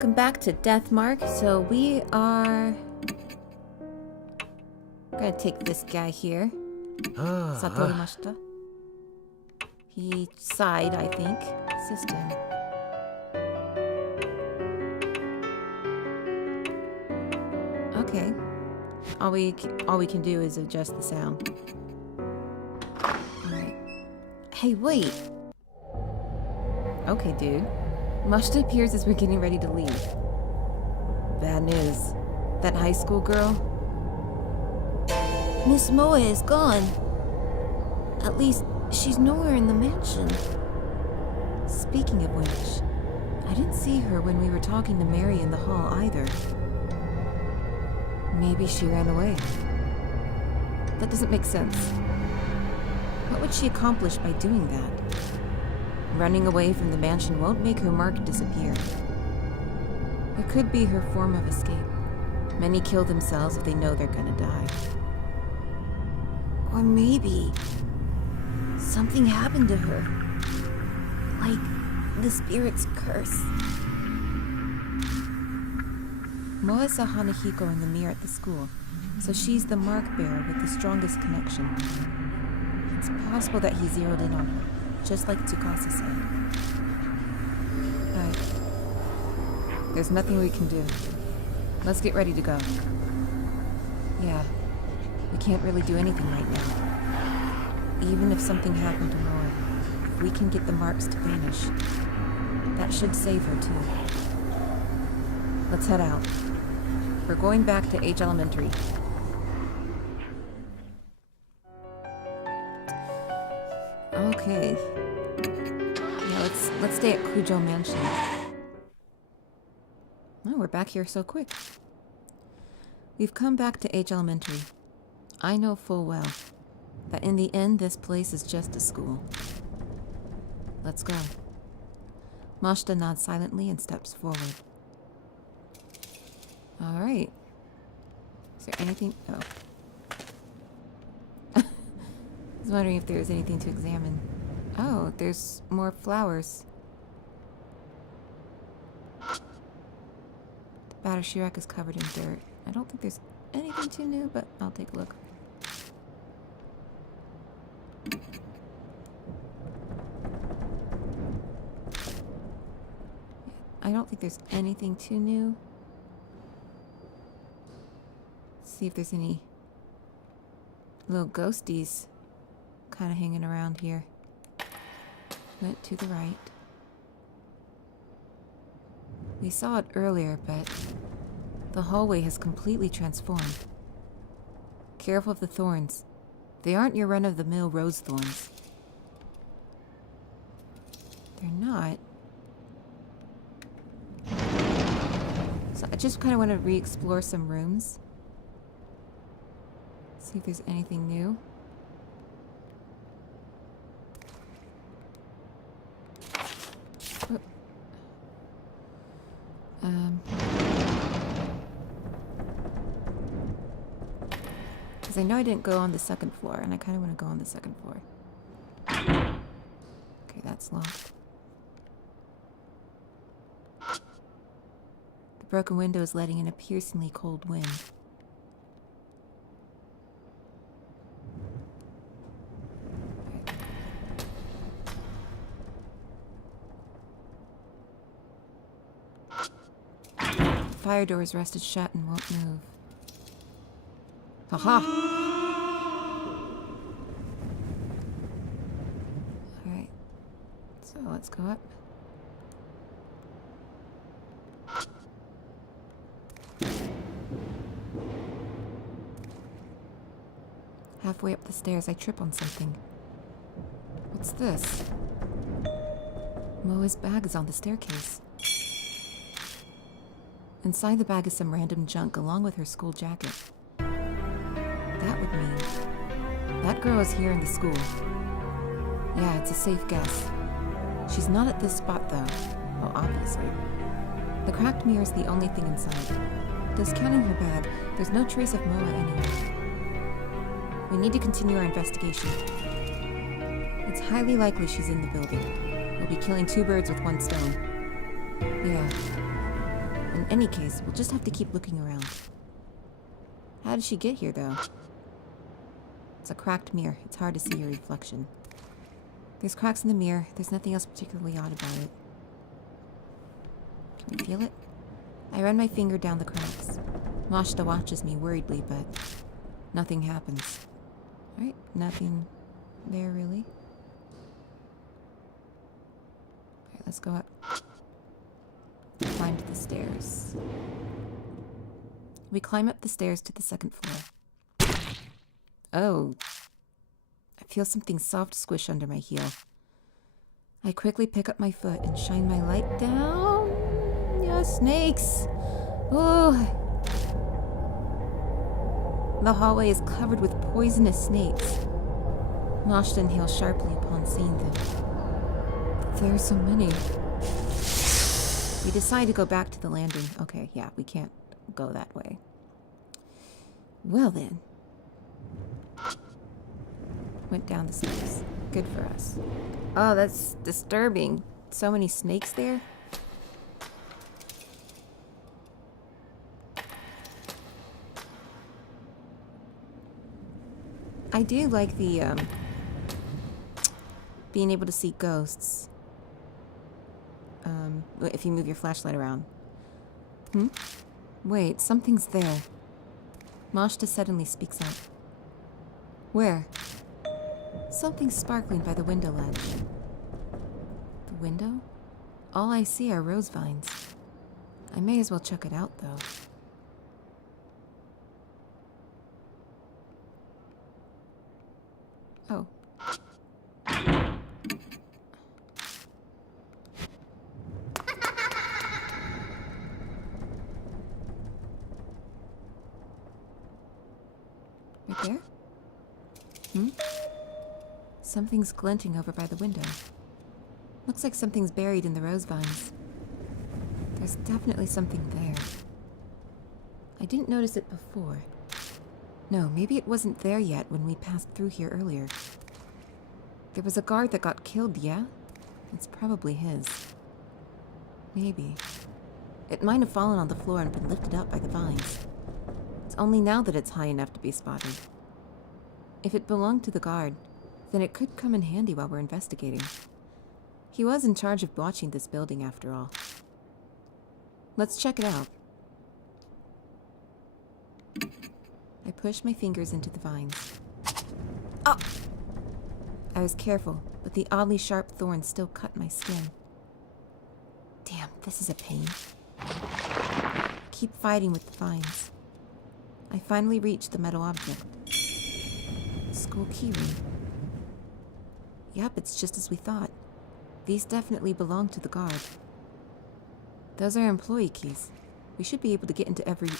Welcome back to Deathmark. So we are gonna take this guy here. Satorimashita. He sighed, I think. System. Okay. All we can do is adjust the sound. Alright. Hey, wait. Okay, dude. Mashita appears as we're getting ready to leave. Bad news. That high school girl? Miss Moa is gone. At least, she's nowhere in the mansion. Speaking of which, I didn't see her when we were talking to Mary in the hall either. Maybe she ran away. That doesn't make sense. What would she accomplish by doing that? Running away from the mansion won't make her mark disappear. It could be her form of escape. Many kill themselves if they know they're gonna die. Or maybe something happened to her. Like the spirit's curse. Moa saw Hanahiko in the mirror at the school, so she's the mark bearer with the strongest connection. It's possible that he zeroed in on her, just like Tsukasa said. But there's nothing we can do. Let's get ready to go. Yeah, we can't really do anything right now. Even if something happened to Moa, if we can get the marks to vanish, that should save her too. Let's head out. We're going back to H Elementary. Okay. Yeah, let's stay at Kujo Mansion. Oh, we're back here so quick. We've come back to H Elementary. I know full well that in the end this place is just a school. Let's go. Mashita nods silently and steps forward. Alright. Is there anything? Oh. I was wondering if there was anything to examine. Oh, there's more flowers. The battery rack is covered in dirt. I don't think there's anything too new, but I'll take a look. I don't think there's anything too new. Let's see if there's any little ghosties kind of hanging around here. Went to the right. We saw it earlier, but the hallway has completely transformed. Careful of the thorns. They aren't your run-of-the-mill rose thorns. They're not. So I just kind of want to re-explore some rooms. See if there's anything new. Because I know I didn't go on the second floor, and I kind of want to go on the second floor. Okay, that's locked. The broken window is letting in a piercingly cold wind. The fire door is rusted shut and won't move. Haha! Alright. So let's go up. Halfway up the stairs, I trip on something. What's this? Moa's bag is on the staircase. Inside the bag is some random junk along with her school jacket. That would mean that girl is here in the school. Yeah, it's a safe guess. She's not at this spot though. Well, obviously. The cracked mirror is the only thing inside. Discounting her bag, there's no trace of Moa anywhere. We need to continue our investigation. It's highly likely she's in the building. We'll be killing two birds with one stone. Yeah. any case, we'll just have to keep looking around. How did she get here, though? It's a cracked mirror. It's hard to see your reflection. There's cracks in the mirror. There's nothing else particularly odd about it. Can we feel it? I run my finger down the cracks. Mashta watches me worriedly, but nothing happens. Alright, nothing there, really. Alright, let's go up. Climb to the stairs. We climb up the stairs to the second floor. Oh. I feel something soft squish under my heel. I quickly pick up my foot and shine my light down. Yeah, snakes. Oh. The hallway is covered with poisonous snakes. Mashta inhales sharply upon seeing them. There are so many. We decide to go back to the landing. Okay, yeah, we can't go that way. Well then. Went down the stairs. Good for us. Oh, that's disturbing. So many snakes there. I do like the, being able to see ghosts. If you move your flashlight around. Wait, something's there. Mashta suddenly speaks up. Where? Something sparkling by the window ledge. The window? All I see are rose vines. I may as well check it out, though. Oh. Right there? Something's glinting over by the window. Looks like something's buried in the rose vines. There's definitely something there. I didn't notice it before. No, maybe it wasn't there yet when we passed through here earlier. There was a guard that got killed, yeah? It's probably his. Maybe. It might have fallen on the floor and been lifted up by the vines. It's only now that it's high enough to be spotted. If it belonged to the guard, then it could come in handy while we're investigating. He was in charge of watching this building, after all. Let's check it out. I push my fingers into the vines. Oh! I was careful, but the oddly sharp thorns still cut my skin. Damn, this is a pain. Keep fighting with the vines. I finally reach the metal object. School keyring. Yep, it's just as we thought. These definitely belong to the guard. Those are employee keys. We should be able to get into every...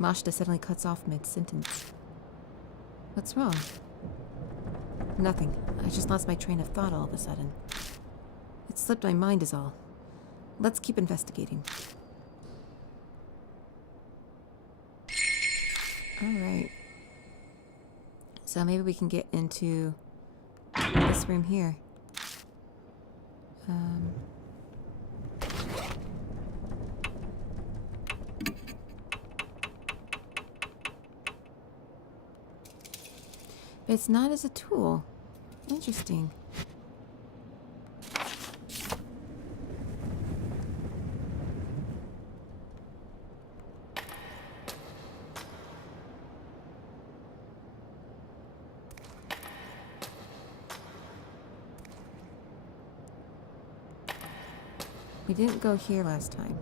Mashta suddenly cuts off mid-sentence. What's wrong? Nothing. I just lost my train of thought all of a sudden. It slipped my mind is all. Let's keep investigating. Alright. So maybe we can get into this room here. But it's not as a tool. Interesting. We didn't go here last time.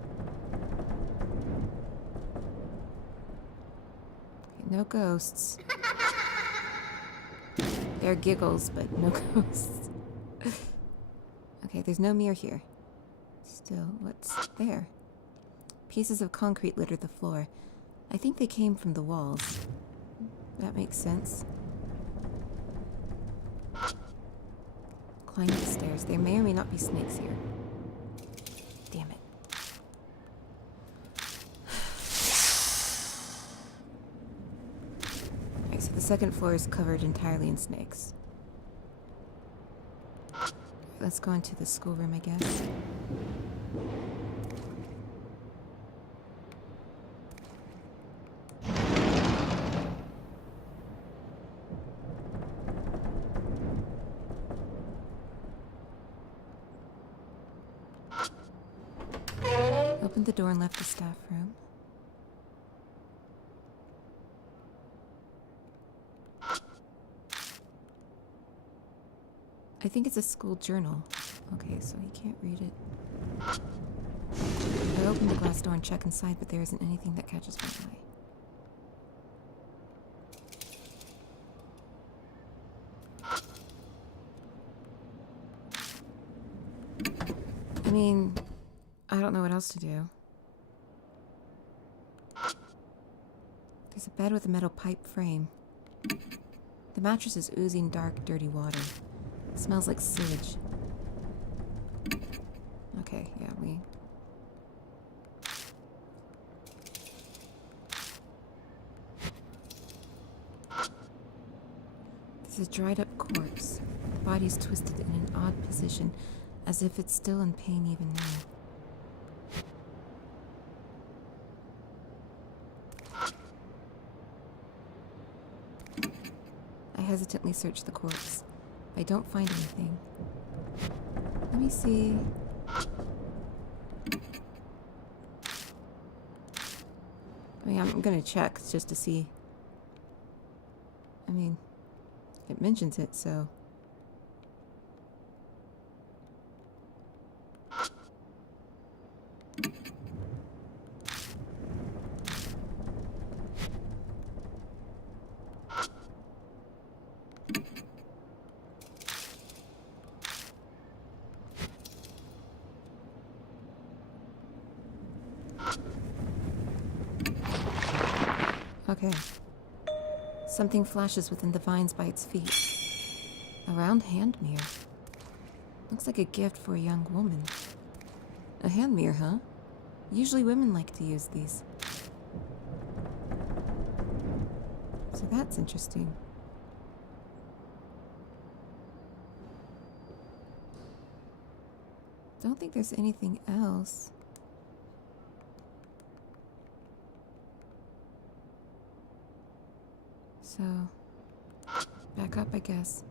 Okay, no ghosts. There are giggles, but no ghosts. Okay, there's no mirror here. Still, what's there? Pieces of concrete litter the floor. I think they came from the walls. That makes sense. Climb the stairs. There may or may not be snakes here. Damn it. Alright, so the second floor is covered entirely in snakes. Let's go into the schoolroom, I guess. opened the door and left the staff room. I think it's a school journal. Okay, so he can't read it. I opened the glass door and check inside, but there isn't anything that catches my eye. I mean, I don't know what else to do. There's a bed with a metal pipe frame. The mattress is oozing dark, dirty water. It smells like sewage. Okay, yeah, There's a dried up corpse. The body's twisted in an odd position, as if it's still in pain even now. I hesitantly search the corpse. I don't find anything. Let me see. I mean, I'm gonna check just to see. I mean, it mentions it, so. Okay. Something flashes within the vines by its feet. A round hand mirror. Looks like a gift for a young woman. A hand mirror, huh? Usually women like to use these. So that's interesting. Don't think there's anything else. So, back up, I guess.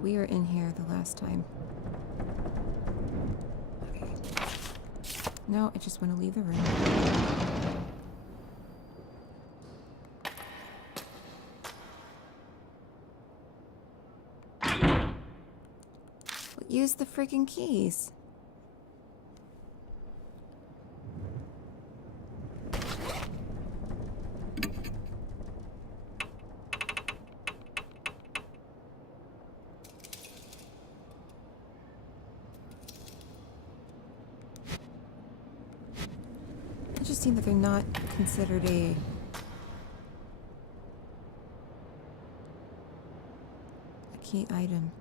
We were in here the last time. Okay. No, I just want to leave the room. Well, use the freaking keys. Interesting that they're not considered a key item.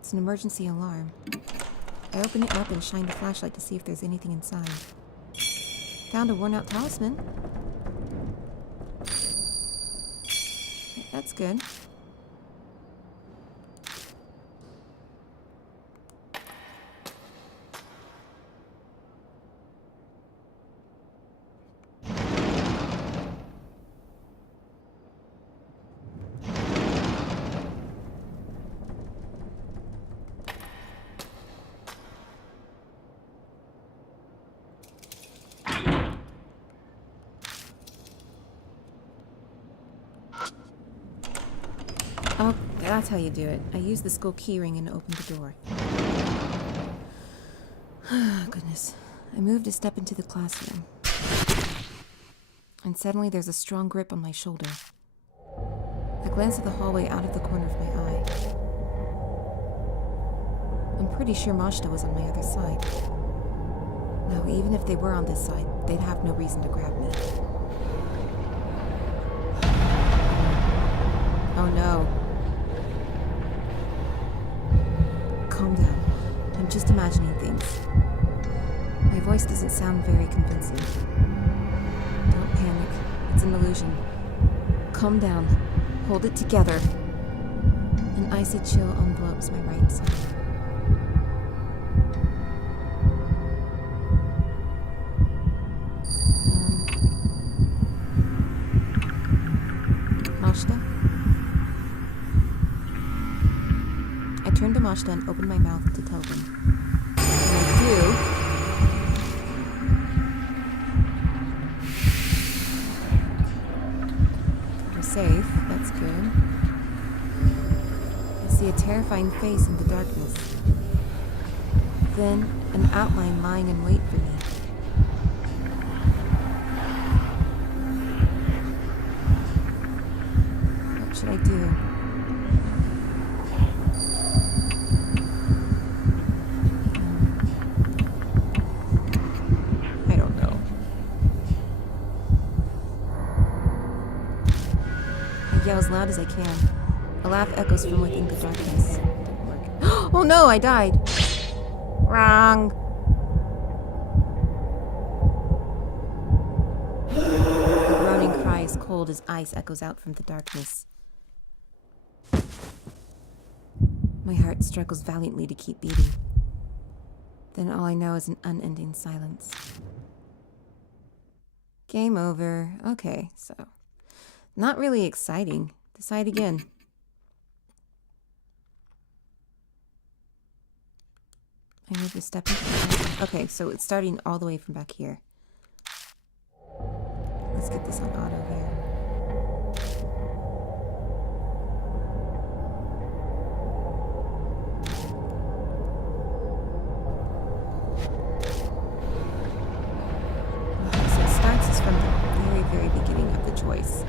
It's an emergency alarm. I open it up and shine the flashlight to see if there's anything inside. Found a worn-out talisman. That's good. Oh, that's how you do it. I used the school key ring and opened the door. Goodness. I moved a step into the classroom. And suddenly there's a strong grip on my shoulder. I glance at the hallway out of the corner of my eye. I'm pretty sure Mashta was on my other side. No, even if they were on this side, they'd have no reason to grab me. Oh no. Calm down. I'm just imagining things. My voice doesn't sound very convincing. Don't panic. It's an illusion. Calm down. Hold it together. An icy chill envelopes my right side. Mashta? I turn to Mashta and open my mouth to tell them. When I do, we're safe. That's good. I see a terrifying face in the darkness. Then, an outline lying in wait for me. What should I do? I don't know. I yell as loud as I can. A laugh echoes from within the darkness. Oh no, I died! Wrong! A groaning cry as cold as ice echoes out from the darkness. My heart struggles valiantly to keep beating. Then all I know is an unending silence. Game over. Okay, so. Not really exciting. Decide again. I need to step into. Okay, so it's starting all the way from back here. Let's get this on auto here. Okay, so it starts us from the very, very beginning of the choice.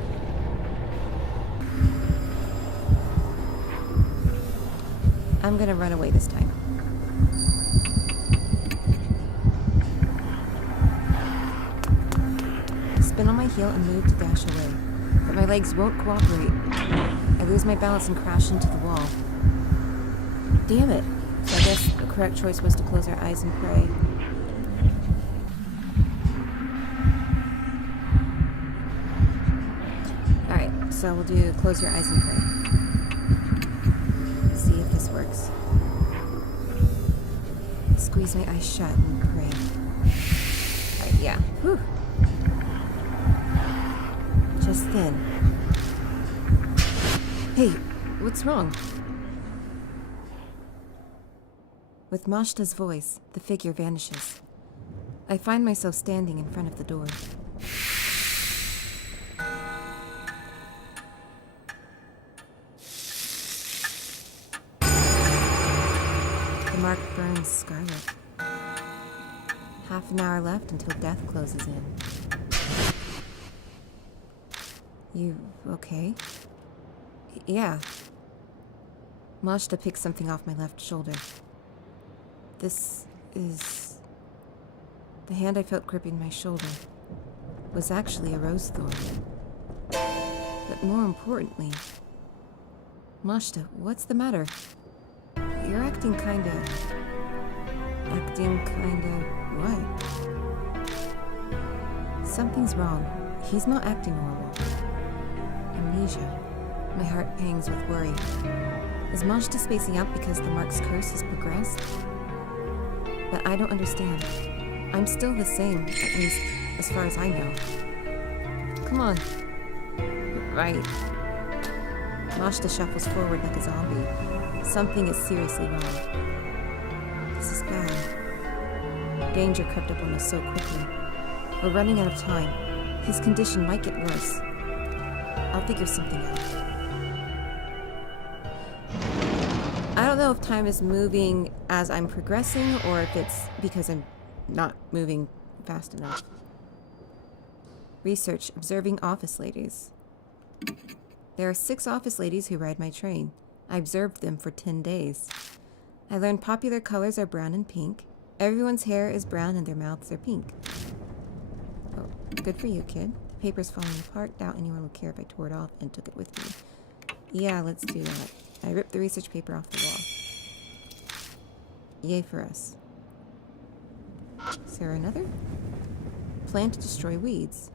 I'm gonna run away this time. Spin on my heel and move to dash away, but my legs won't cooperate. I lose my balance and crash into the wall. Damn it. So I guess the correct choice was to close our eyes and pray. Alright, so we'll do close your eyes and pray. See if this works. Squeeze my eyes shut and pray. Alright, yeah. Whew. Just then. Hey, what's wrong? With Mashta's voice, the figure vanishes. I find myself standing in front of the door. The mark burns scarlet. Half an hour left until death closes in. You okay? Yeah. Mashta picks something off my left shoulder. This is... The hand I felt gripping my shoulder was actually a rose thorn. But more importantly... Mashta, what's the matter? You're acting kinda... what? Something's wrong. He's not acting normal. Amnesia. My heart pangs with worry. Is Mashta spacing out because the mark's curse has progressed? But I don't understand. I'm still the same, at least as far as I know. Come on. Right. Mashta shuffles forward like a zombie. Something is seriously wrong. This is bad. Danger crept up on us so quickly. We're running out of time. His condition might get worse. I'll figure something out. I don't know if time is moving as I'm progressing or if it's because I'm not moving fast enough. Research, observing office ladies. There are 6 office ladies who ride my train. I observed them for 10 days. I learned popular colors are brown and pink. Everyone's hair is brown and their mouths are pink. Oh, good for you, kid. The paper's falling apart. Doubt anyone would care if I tore it off and took it with me. Yeah, let's do that. I ripped the research paper off the wall. Yay for us. Is there another? Plan to destroy weeds.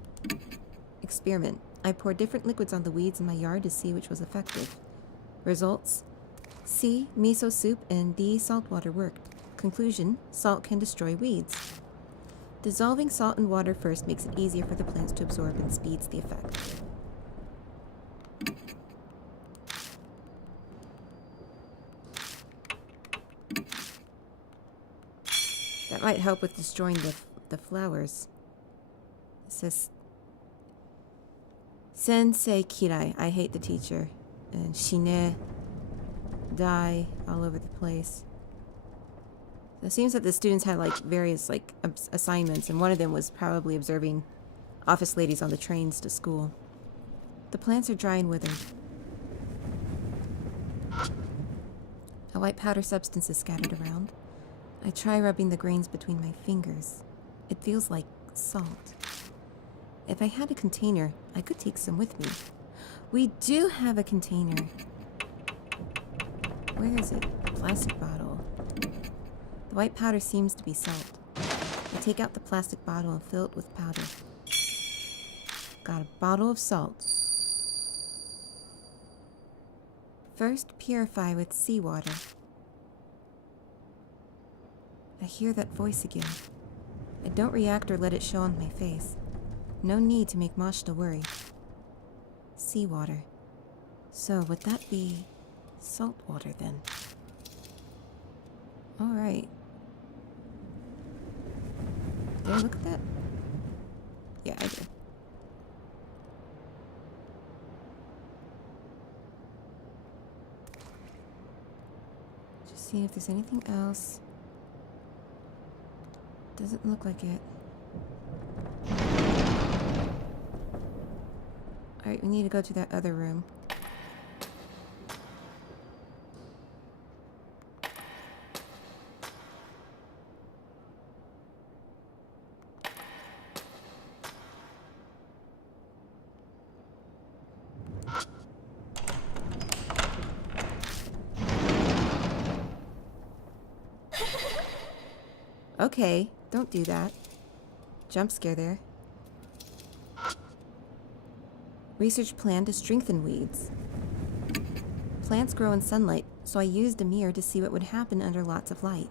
Experiment. I poured different liquids on the weeds in my yard to see which was effective. Results: C, miso soup, and D, salt water worked. Conclusion: salt can destroy weeds. Dissolving salt in water first makes it easier for the plants to absorb and speeds the effect. That might help with destroying the flowers. It says, Sensei kirai, I hate the teacher. And shine, die, all over the place. So it seems that the students had like various like assignments, and one of them was probably observing office ladies on the trains to school. The plants are dry and withered. A white powder substance is scattered around. I try rubbing the grains between my fingers. It feels like salt. If I had a container, I could take some with me. We do have a container. Where is it? Plastic bottle. The white powder seems to be salt. I take out the plastic bottle and fill it with powder. Got a bottle of salt. First, purify with seawater. I hear that voice again. I don't react or let it show on my face. No need to make Mashita worry. Seawater. So would that be salt water then? Alright. Did I look at that? Yeah, I did. Just seeing if there's anything else. Doesn't look like it. Alright, we need to go to that other room. Okay, don't do that. Jump scare there. Research plan to strengthen weeds. Plants grow in sunlight, so I used a mirror to see what would happen under lots of light.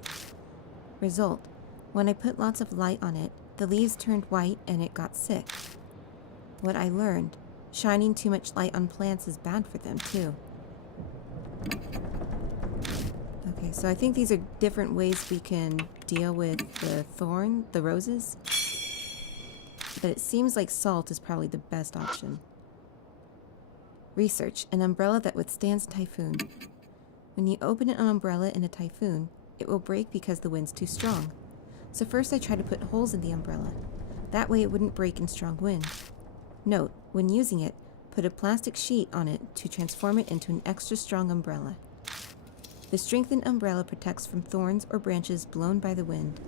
Result: when I put lots of light on it, the leaves turned white and it got sick. What I learned: shining too much light on plants is bad for them too. Okay, so I think these are different ways we can deal with the roses. But it seems like salt is probably the best option. Research: an umbrella that withstands typhoon. When you open an umbrella in a typhoon, it will break because the wind's too strong. So first I tried to put holes in the umbrella. That way it wouldn't break in strong wind. Note: when using it, put a plastic sheet on it to transform it into an extra strong umbrella. The strengthened umbrella protects from thorns or branches blown by the wind.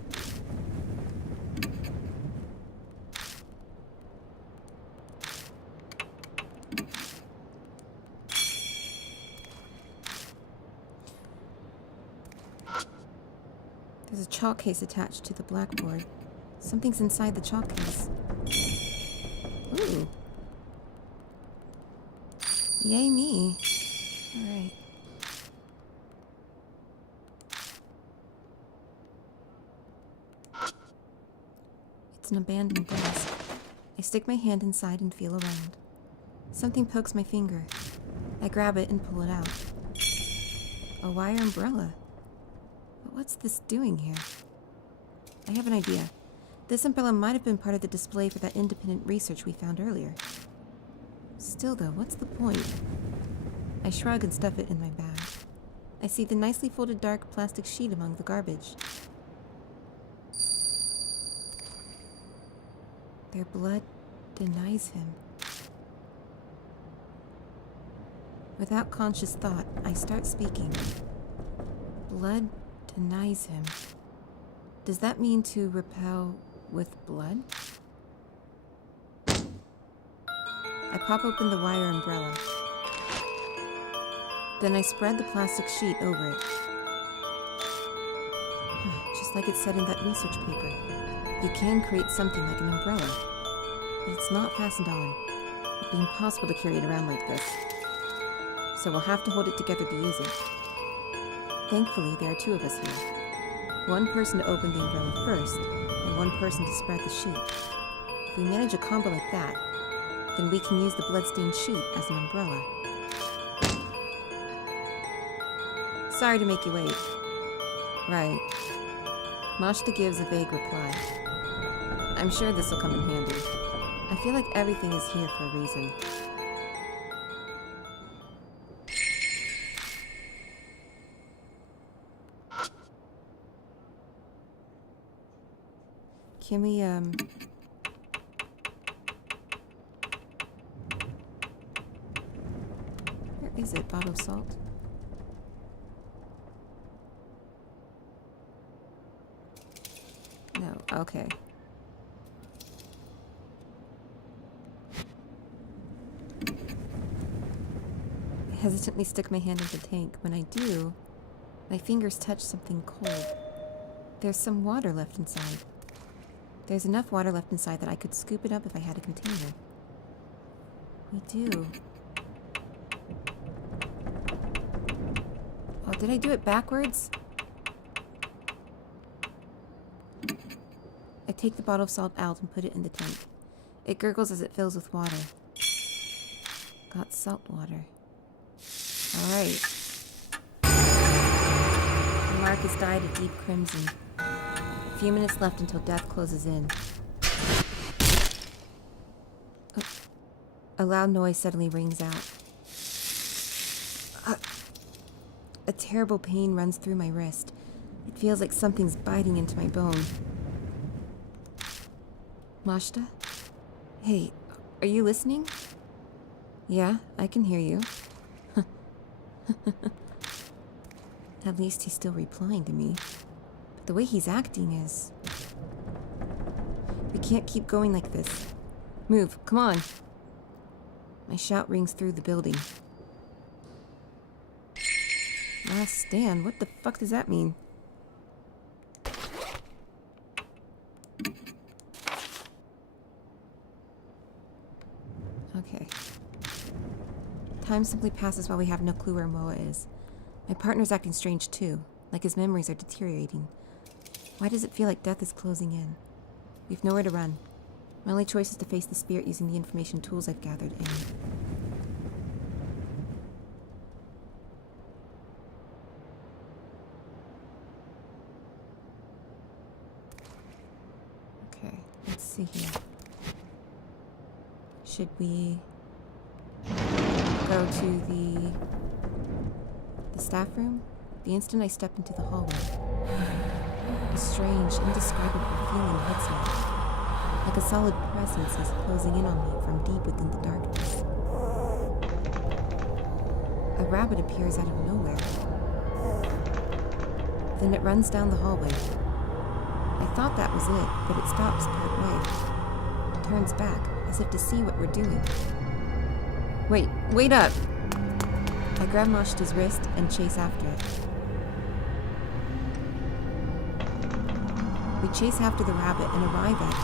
There's a chalk case attached to the blackboard. Something's inside the chalk case. Ooh. Yay me. Alright. It's an abandoned desk. I stick my hand inside and feel around. Something pokes my finger. I grab it and pull it out. A wire umbrella. But what's this doing here? I have an idea. This umbrella might have been part of the display for that independent research we found earlier. Still though, what's the point? I shrug and stuff it in my bag. I see the nicely folded dark plastic sheet among the garbage. Their blood denies him. Without conscious thought, I start speaking. Blood denies him. Does that mean to repel with blood? I pop open the wire umbrella. Then I spread the plastic sheet over it. Just like it said in that research paper. You can create something like an umbrella, but it's not fastened on. It'd be impossible to carry it around like this. So we'll have to hold it together to use it. Thankfully, there are two of us here. One person to open the umbrella first, and one person to spread the sheet. If we manage a combo like that, then we can use the bloodstained sheet as an umbrella. Sorry to make you wait. Right. Mashta gives a vague reply. I'm sure this will come in handy. I feel like everything is here for a reason. Can we, where is it? Bottle of salt? No, okay. I hesitantly stick my hand in the tank. When I do, my fingers touch something cold. There's some water left inside. There's enough water left inside that I could scoop it up if I had a container. We do. Oh, did I do it backwards? I take the bottle of salt out and put it in the tank. It gurgles as it fills with water. Got salt water. Alright. The mark is dyed a deep crimson. A few minutes left until death closes in. Oh. A loud noise suddenly rings out. A terrible pain runs through my wrist. It feels like something's biting into my bone. Mashta? Hey, are you listening? Yeah, I can hear you. At least he's still replying to me. But the way he's acting is... We can't keep going like this. Move, come on. My shout rings through the building. Last stand? What the fuck does that mean? Okay. Time simply passes while we have no clue where Moa is. My partner's acting strange too, like his memories are deteriorating. Why does it feel like death is closing in? We've nowhere to run. My only choice is to face the spirit using the information tools I've gathered in. Okay, let's see here. Should we go to the staff room? The instant I step into the hallway, a strange, indescribable feeling hits me. Like a solid presence is closing in on me from deep within the darkness. A rabbit appears out of nowhere. Then it runs down the hallway. I thought that was it, but it stops partway. It turns back, as if to see what we're doing. Wait up! I grab Mashta's wrist and chase after it. We chase after the rabbit and arrive at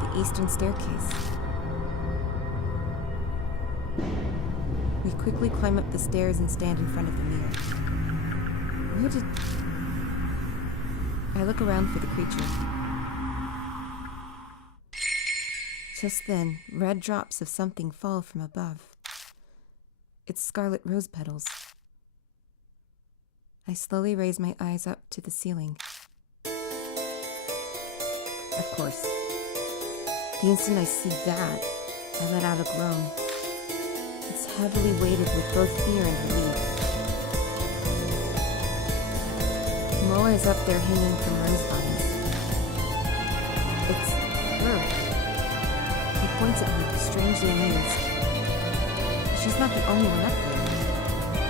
the eastern staircase. We quickly climb up the stairs and stand in front of the mirror. Where did... I look around for the creature. Just then, red drops of something fall from above. It's scarlet rose petals. I slowly raise my eyes up to the ceiling. Of course. The instant I see that, I let out a groan. It's heavily weighted with both fear and relief. Moa is up there hanging from rose vines. It's her. He points at me, strangely amused. She's not the only one up there.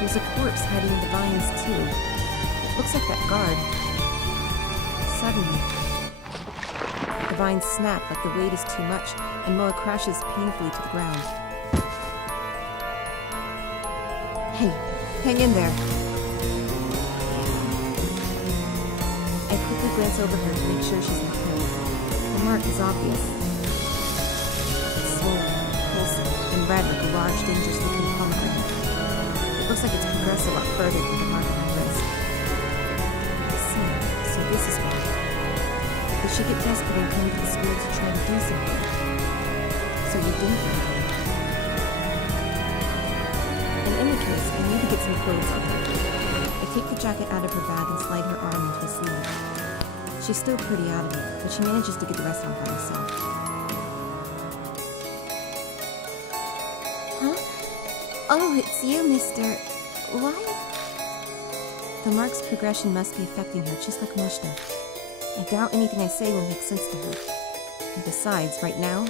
There's a corpse hiding in the vines, too. It looks like that guard. Suddenly, the vines snap like the weight is too much, and Moa crashes painfully to the ground. Hey, hang in there. I quickly glance over her to make sure she's not hurt. The mark is obvious. It's swollen, pulsing, and red like a large, dangerous-looking pomegranate. It looks like it's progressed a lot further than the mark on my wrist. I see, so this is why. Did she get desperate and come to the school to try to do something? So you didn't run away. And in any case, I need to get some clothes on her. I take the jacket out of her bag and slide her arm into a sleeve. She's still pretty out of it, but she manages to get the rest on by herself. Huh? Oh, it's you, Mr. Why? The mark's progression must be affecting her, just like Moshta. I doubt anything I say will make sense to her. And besides, right now,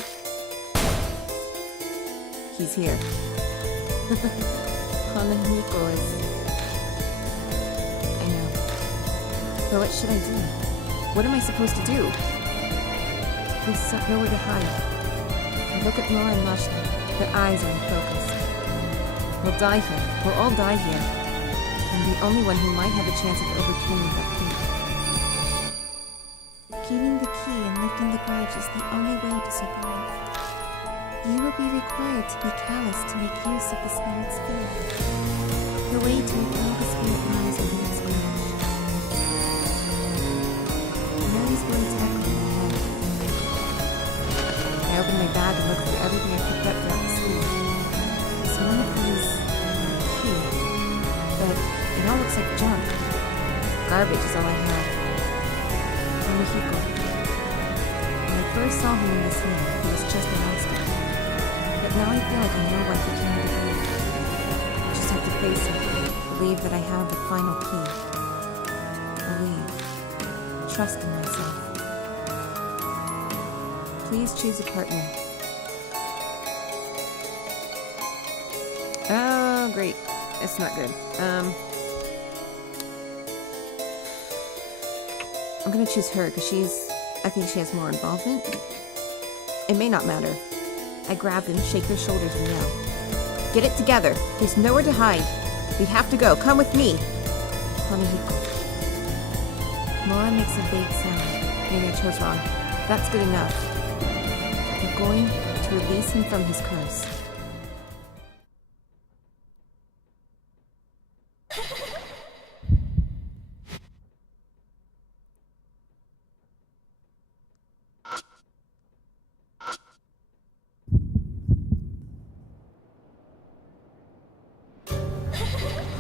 he's here. Hanahiko is... I know. But what should I do? What am I supposed to do? There's nowhere to hide. I look at Moa and Moshta. Their eyes are in focus. We'll die here. We'll all die here. I'm the only one who might have a chance of overturning that key. Giving the key and lifting the grudge is the only way to survive. You will be required to be callous to make use of the spirit's fear. The way to repel the spirit lies within its range. Mary's words echo in my head. I open my bag and look through everything I picked up throughout the school. It's one of these... key. But it all looks like junk. Garbage is all I have. Hanahiko. When I first saw him in this room, he was just a monster. But now I feel like I know what he came to be. I just have to face it. Believe that I have the final key. Believe. Trust in myself. Please choose a partner. Oh, great. It's not good. I'm gonna choose her because I think she has more involvement. It may not matter. I grab them, shake their shoulders, and yell. Get it together. There's nowhere to hide. We have to go. Come with me. Hanahiko. Moa makes a vague sound. Maybe I chose wrong. That's good enough. I'm going to release him from his curse.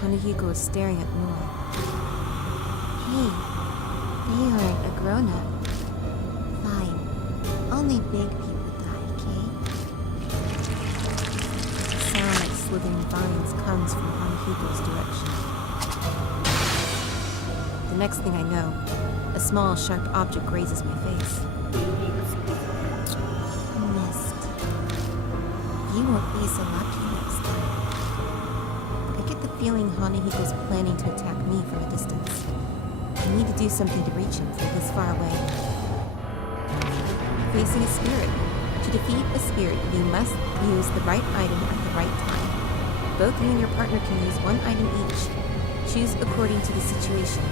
Hanahiko is staring at Moa. Hey, they aren't a grown-up. Fine. Only big people die, okay? The sound like slithering vines comes from Hanahiko's direction. The next thing I know, a small, sharp object grazes my face. Missed. You won't be so lucky next time. I get the feeling Hanahiko's planning to attack me from a distance. I need to do something to reach him from this far away. Facing a spirit. To defeat a spirit, you must use the right item at the right time. Both you and your partner can use one item each. Choose according to the situation.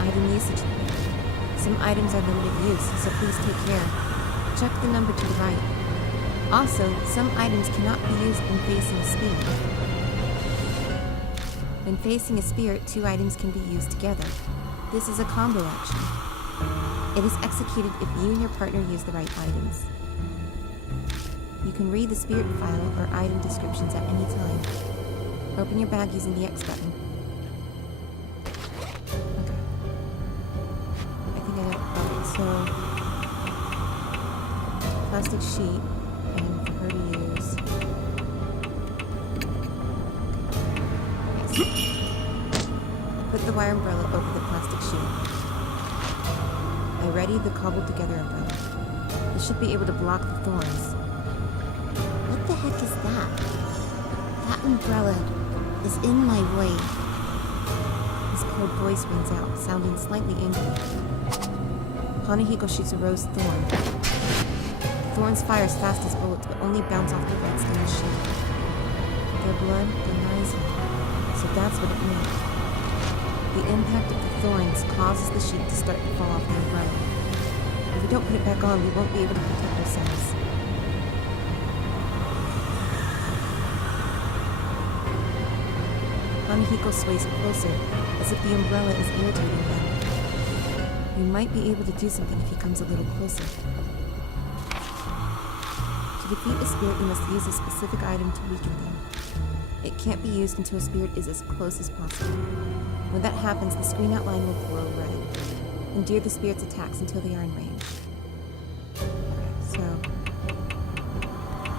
Item usage. Some items are limited use, so please take care. Check the number to the right. Also, some items cannot be used when facing a spirit. When facing a spirit, 2 items can be used together. This is a combo action. It is executed if you and your partner use the right items. You can read the spirit file or item descriptions at any time. Open your bag using the X button. Okay. I think I got it. So, plastic sheet, and for her to use. Yes. Put the wire umbrella over the plastic sheet. I ready the cobbled together umbrella. This should be able to block the thorns. What the heck is that? That umbrella is in my way. The Moa's code voice rings out, sounding slightly angry. Hanahiko shoots a rose thorn. The thorns fire as fast as bullets, but only bounce off the red-stained sheet. Their blood denies him, so that's what it meant. The impact of the thorns causes the sheet to start to fall off the umbrella. If we don't put it back on, we won't be able to protect ourselves. Hanahiko sways closer, as if the umbrella is irritating them. We might be able to do something if he comes a little closer. To defeat a spirit, we must use a specific item to weaken them. It can't be used until a spirit is as close as possible. When that happens, the screen outline will glow red. Endear the spirit's attacks until they are in range. So,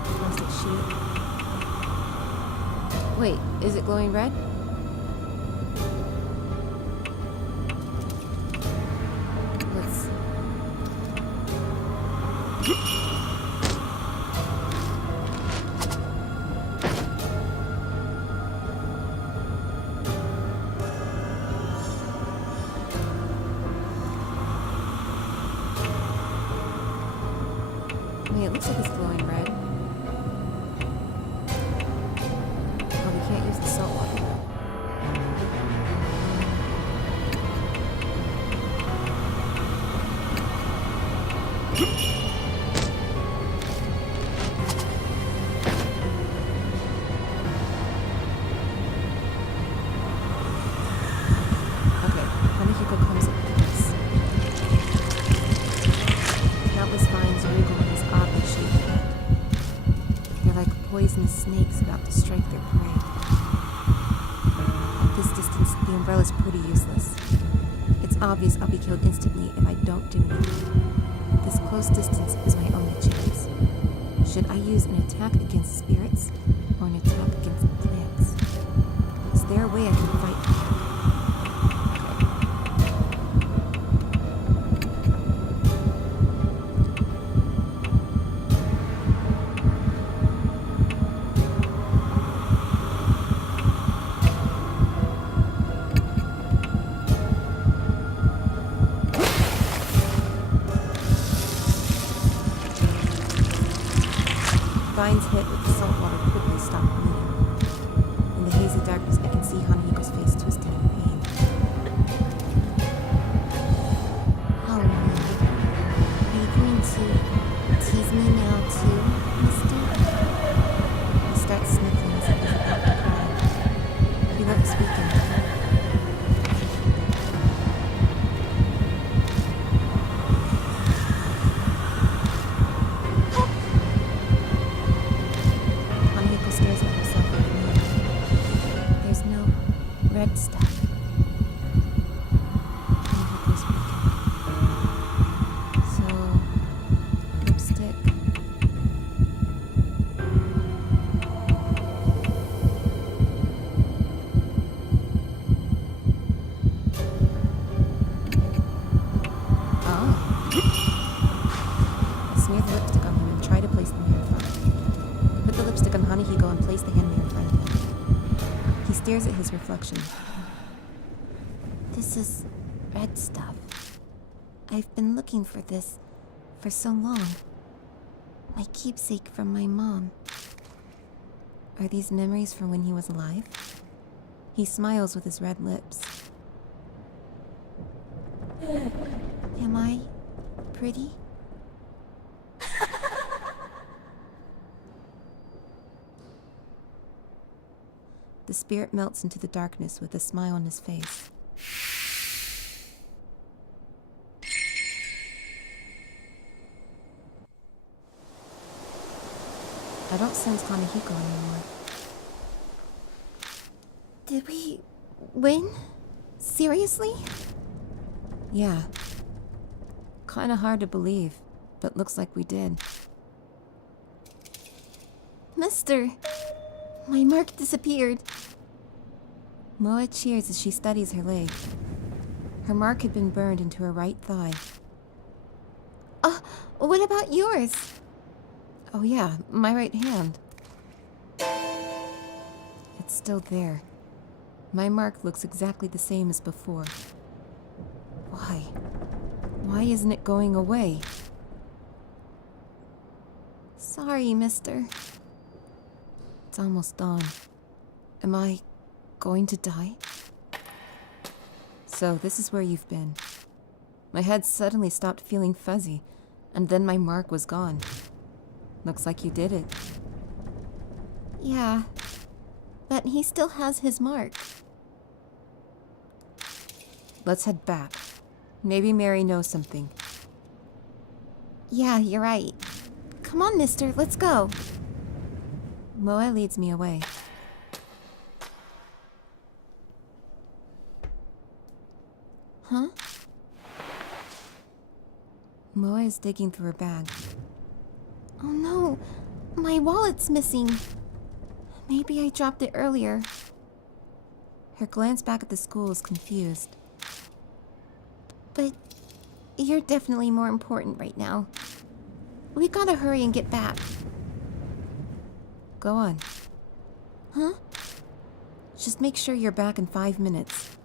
plastic sheet. Wait, is it glowing red? Let's... It looks like it's glowing red. Oh, we can't use the salt water though. Okay, Hanahiko comes up with this. Countless vines wriggle in his oddly shaped head. They're like poisonous snakes about to strike their prey. At this distance, the umbrella's pretty useless. It's obvious I'll be killed instantly if I don't do anything. This close distance is my only chance. Should I use an attack against spirits or an attack against plants? Is there a way I can fight them? Vines hit with the salt water quickly stop moving. In the hazy darkness, I can see Hanahiko's face twisting in pain. Oh, no. Are you going to tease me now too, mister? He starts sniffling as if he's about to cry. He looks weakened. Hanahiko stares at herself in the mirror. There's no red stuff. Hanahiko's weakened. So, lipstick. Oh. Smear the lipstick on him and try to place the mirror in front. Put the lipstick on Hanahiko and place the hand mirror in front of him. He stares at his reflection. This is red stuff. I've been looking for this for so long. My keepsake from my mom. Are these memories from when he was alive? He smiles with his red lips. Am I pretty? The spirit melts into the darkness with a smile on his face. I don't sense Hanahiko anymore. Did we win? Seriously? Yeah. Kinda hard to believe, but looks like we did. Mister, my mark disappeared. Moa cheers as she studies her leg. Her mark had been burned into her right thigh. What about yours? Oh yeah, my right hand. It's still there. My mark looks exactly the same as before. Why? Why isn't it going away? Sorry, mister. It's almost dawn. Am I going to die? So, this is where you've been. My head suddenly stopped feeling fuzzy, and then my mark was gone. Looks like you did it. Yeah, but he still has his mark. Let's head back. Maybe Mary knows something. Yeah, you're right. Come on, mister, let's go. Moe leads me away. Huh? Moe is digging through her bag. Oh no, my wallet's missing. Maybe I dropped it earlier. Her glance back at the school is confused. But you're definitely more important right now. We gotta hurry and get back. Go on. Huh? Just make sure you're back in 5 minutes.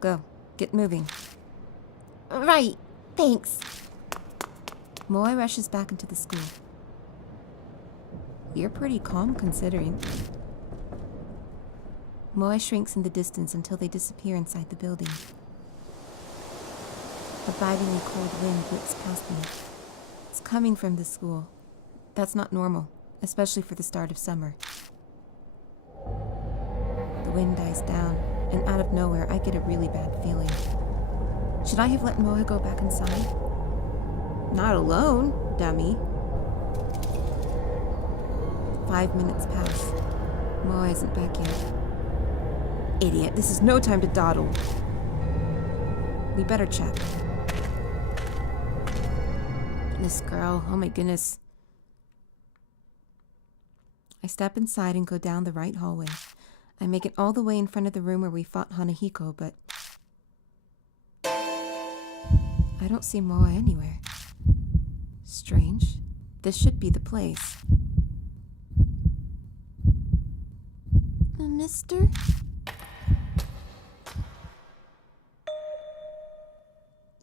Go. Get moving. Right. Thanks. Moe rushes back into the school. You're pretty calm considering. Moe shrinks in the distance until they disappear inside the building. A bitingly cold wind whips past me. It's coming from the school. That's not normal, especially for the start of summer. The wind dies down, and out of nowhere I get a really bad feeling. Should I have let Moe go back inside? Not alone, dummy. 5 minutes pass. Moe isn't back yet. Idiot, this is no time to dawdle. We better check. This girl, oh my goodness. I step inside and go down the right hallway. I make it all the way in front of the room where we fought Hanahiko, but I don't see Moe anywhere. Strange. This should be the place. Mister?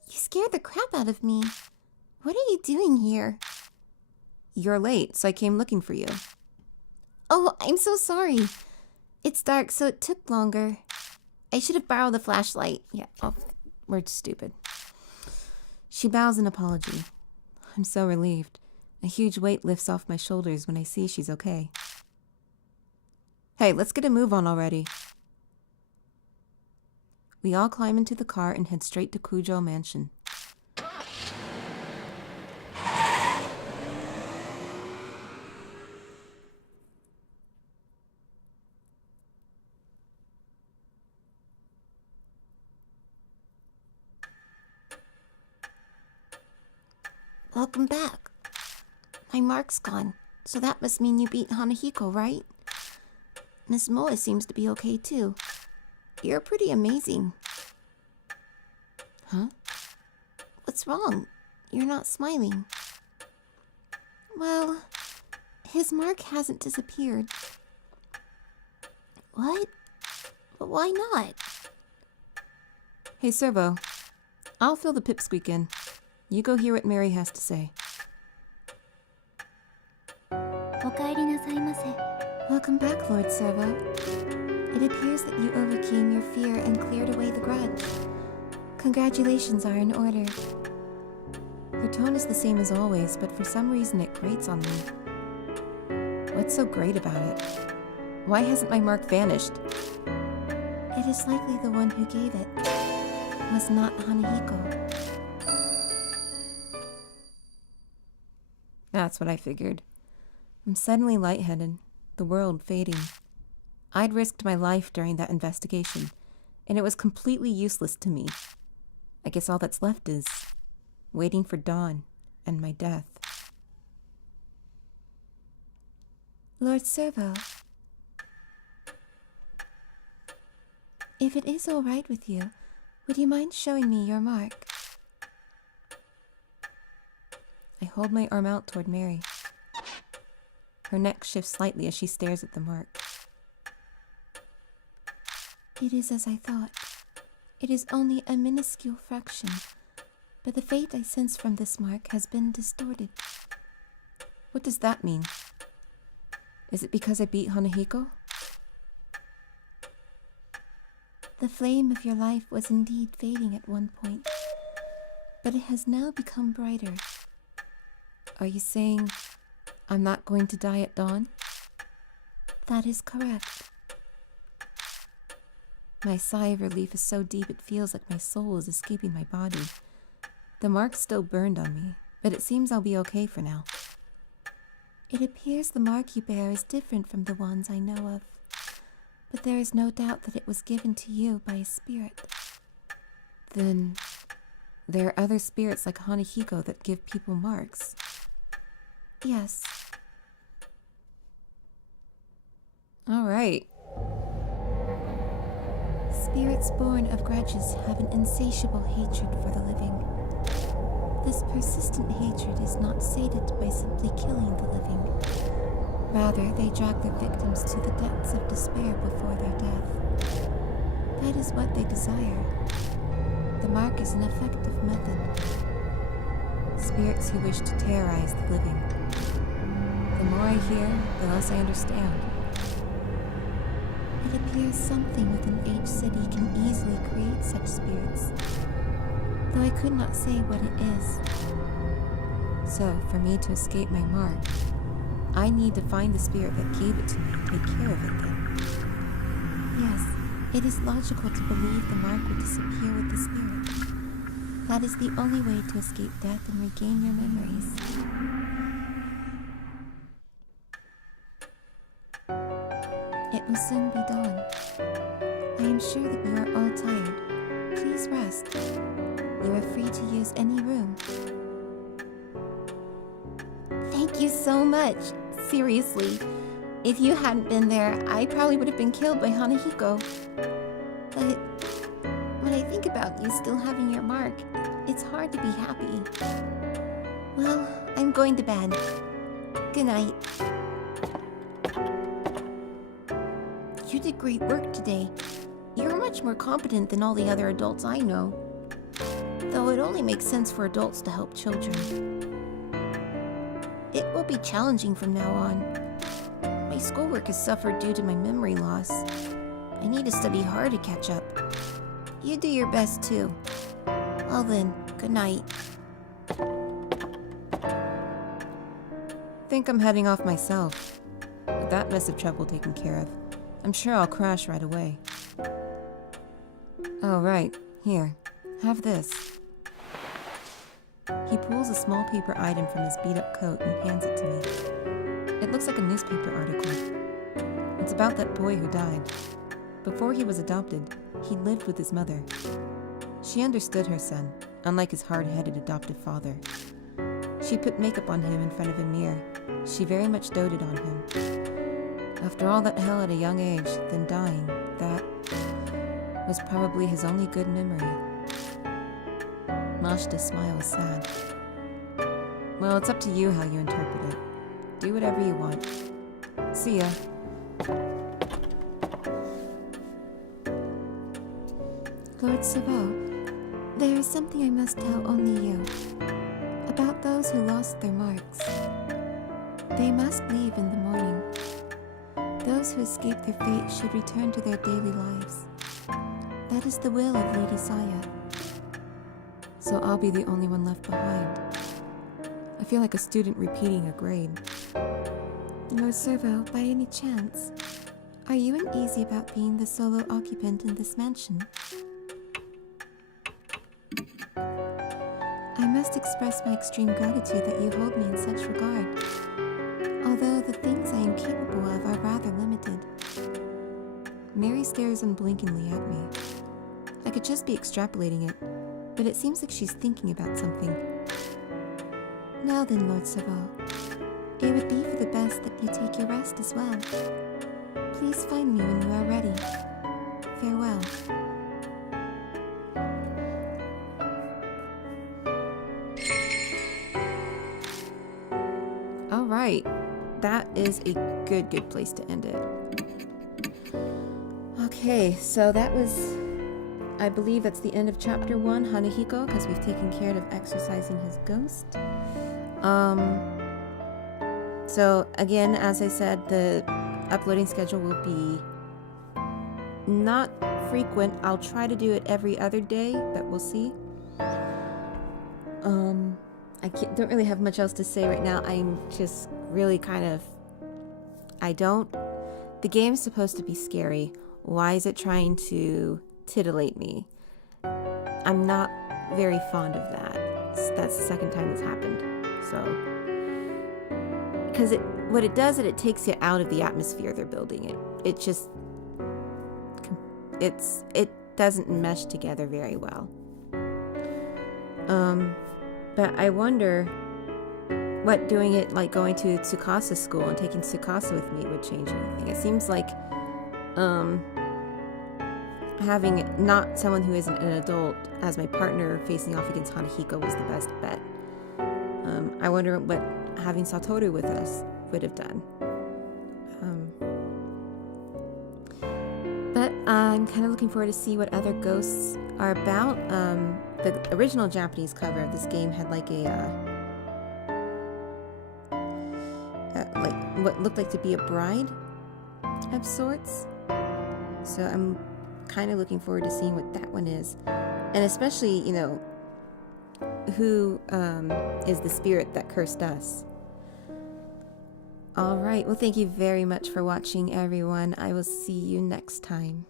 You scared the crap out of me. What are you doing here? You're late, so I came looking for you. Oh, I'm so sorry. It's dark, so it took longer. I should have borrowed the flashlight. Yeah, we're stupid. She bows in apology. I'm so relieved. A huge weight lifts off my shoulders when I see she's okay. Hey, let's get a move on already. We all climb into the car and head straight to Kujo Mansion. Welcome back. My mark's gone, so that must mean you beat Hanahiko, right? Miss Moe seems to be okay too. You're pretty amazing. Huh? What's wrong? You're not smiling. Well, his mark hasn't disappeared. What? But why not? Hey, Servo. I'll fill the pipsqueak in. You go hear what Mary has to say. Welcome back, Lord Servo. It appears that you overcame your fear and cleared away the grudge. Congratulations are in order. Her tone is the same as always, but for some reason it grates on me. What's so great about it? Why hasn't my mark vanished? It is likely the one who gave it was not Hanahiko. That's what I figured. I'm suddenly lightheaded, the world fading. I'd risked my life during that investigation, and it was completely useless to me. I guess all that's left is waiting for dawn and my death. Lord Servo, if it is all right with you, would you mind showing me your mark? I hold my arm out toward Mary. Her neck shifts slightly as she stares at the mark. It is as I thought. It is only a minuscule fraction, but the fate I sense from this mark has been distorted. What does that mean? Is it because I beat Hanahiko? The flame of your life was indeed fading at one point, but it has now become brighter. Are you saying I'm not going to die at dawn? That is correct. My sigh of relief is so deep it feels like my soul is escaping my body. The mark's still burned on me, but it seems I'll be okay for now. It appears the mark you bear is different from the ones I know of, but there is no doubt that it was given to you by a spirit. Then there are other spirits like Hanahiko that give people marks. Yes. All right. Spirits born of grudges have an insatiable hatred for the living. This persistent hatred is not sated by simply killing the living. Rather, they drag their victims to the depths of despair before their death. That is what they desire. The mark is an effective method. Spirits who wish to terrorize the living. The more I hear, the less I understand. It appears something within H City can easily create such spirits, though I could not say what it is. So, for me to escape my mark, I need to find the spirit that gave it to me and take care of it then. Yes, it is logical to believe the mark would disappear with the spirit. That is the only way to escape death and regain your memories. It will soon be dawn. I am sure that you are all tired. Please rest. You are free to use any room. Thank you so much. Seriously. If you hadn't been there, I probably would have been killed by Hanahiko. But when I think about you still having your mark, it's hard to be happy. Well, I'm going to bed. Good night. You did great work today. You're much more competent than all the other adults I know. Though it only makes sense for adults to help children. It will be challenging from now on. My schoolwork has suffered due to my memory loss. I need to study hard to catch up. You do your best too. Well then, good night. Think I'm heading off myself. With that mess of trouble taken care of, I'm sure I'll crash right away. Oh, right. Here. Have this. He pulls a small paper item from his beat-up coat and hands it to me. It looks like a newspaper article. It's about that boy who died. Before he was adopted, he lived with his mother. She understood her son, unlike his hard-headed adoptive father. She put makeup on him in front of a mirror. She very much doted on him. After all that hell at a young age, then dying, that was probably his only good memory. Mashta's smile was sad. Well, it's up to you how you interpret it. Do whatever you want. See ya. Lord Savaux, there is something I must tell only you. About those who lost their marks. They must leave in the morning. Those who escape their fate should return to their daily lives. That is the will of Lady Saya. So I'll be the only one left behind. I feel like a student repeating a grade. Lord Servo, by any chance, are you uneasy about being the solo occupant in this mansion? I must express my extreme gratitude that you hold me in such regard, although the things I am capable of are rather limited. Mary stares unblinkingly at me. I could just be extrapolating it, but it seems like she's thinking about something. Now then, Lord Savaux, it would be for the best that you take your rest as well. Please find me when you are ready. Farewell. All right, that is a good place to end it. Okay, so that was, I believe that's the end of chapter 1, Hanahiko, because we've taken care of exorcising his ghost. So again, as I said, the uploading schedule will be not frequent. I'll try to do it every other day, but we'll see. Don't really have much else to say right now. I'm just really kind of, the game's supposed to be scary. Why is it trying to titillate me? I'm not very fond of that. That's the second time it's happened. So, because what it does is it takes you out of the atmosphere they're building. It doesn't mesh together very well. But I wonder what doing it, like going to Tsukasa's school and taking Tsukasa with me, would change anything. It seems like having not someone who isn't an adult as my partner facing off against Hanahiko was the best bet. I wonder what having Satoru with us would have done. But I'm kind of looking forward to see what other ghosts are about. The original Japanese cover of this game had like like what looked like to be a bride of sorts. So I'm kind of looking forward to seeing what that one is, and especially, you know, who is the spirit that cursed us. All right, well, thank you very much for watching, everyone. I will see you next time.